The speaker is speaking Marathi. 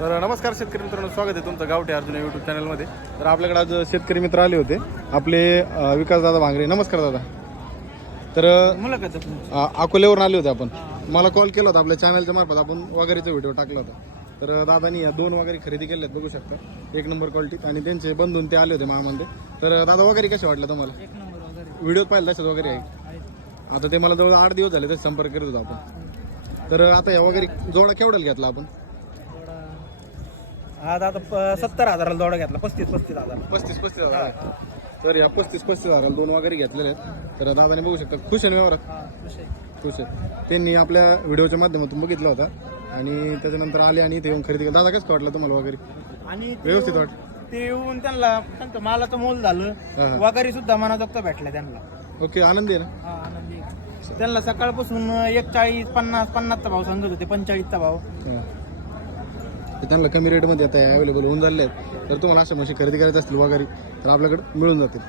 तर नमस्कार शेतकरी मित्रांनो, स्वागत आहे तुमचं गावठी अर्जुन यूट्यूब चॅनलमध्ये. तर आपल्याकडे आज शेतकरी मित्र आले होते आपले विकास दादा भांगरे. नमस्कार दादा. तर अकोल्यावरून आले होते आपण. मला कॉल केला होता आपल्या चॅनलच्या मार्फत, आपण वगैरेचा व्हिडिओ टाकला होता. तर दादानी या 2 वगैरे खरेदी केल्यात, बघू शकता 1 नंबर क्वालिटीत. आणि त्यांचे बंधून ते आले होते मामामध्ये. तर दादा वगैरे कसे वाटलं तुम्हाला? 1 नंबर वगैरे व्हिडिओ पाहिलं तसंच वगैरे आहे. आता ते मला जवळ 8 दिवस झाले तसे संपर्क करत होतो आपण. तर आता या वगैरे जोडा केवढ्याला घेतला आपण? आज आता 70,000ला जोडा घेतला. 35,000 35,000. तर या 35,000 2 वगैरे घेतलेले आहेत. तर दादाने बघू शकता खुश आहे व्यवहारात. खुश आहे. त्यांनी आपल्या व्हिडिओच्या माध्यमातून बघितला होता आणि त्याच्यानंतर आले आणि इथे येऊन खरेदी केली. दादा कसं वाटलं तुम्हाला वगैरे? आणि व्यवस्थित वाटलं? ते येऊन त्यांना मालाचं मोल झालं, वगैरे सुद्धा मनाजोगतं भेटलं त्यांना. ओके, आनंदी आहे ना? आनंदी. त्यांना सकाळपासून 140, 50चा भाव सांगत होते, 45चा भाव. त्यांना कमी रेटमध्ये आता अवेलेबल होऊन झाले आहेत. तर तुम्हाला अशा म्हशी खरेदी करायची असतील वगैरे तर आपल्याकडे मिळून जातील.